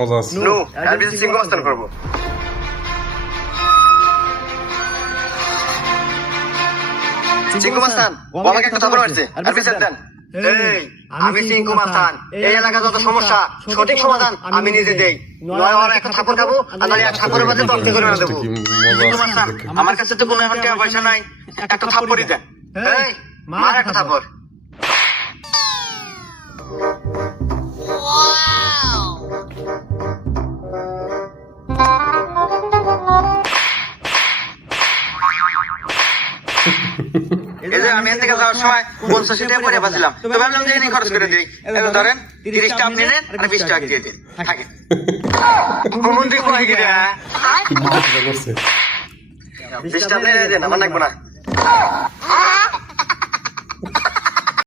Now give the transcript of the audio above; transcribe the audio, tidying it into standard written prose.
মজা আছে সিংহস্থান করবো। সিংহস্থান আমাকে একটা খবর আসছে আর বিচার দেন। আমি সিংকু মাস্তান, এই এলাকা যত সমস্যা সঠিক সমাধান আমি নিজে দেই। নয় আর একটা থাপড় খাবো আর নাহলে এক থাপড়ের মধ্যে তক্তি করে না দেবো। সিংকু মাস্তান, আমার কাছে তো কোনো এখন টাকা পয়সা নাই, একটা থাপড়ই দেন। এই মার একটা থাপড়। এই যে আমি এখান থেকে যাওয়ার সময় 50 টাকা পরে পাচ্ছিলাম, তো ভাবলাম যে এনে খরচ করে দিই। এখন ধরেন 30 টাকা আপনি নেন আর 20 টাকা দিয়ে দিন। থাকে কোন দিক হয়ে গেছে? 20 টাকা আপনি দেন, আমার লাগবে না।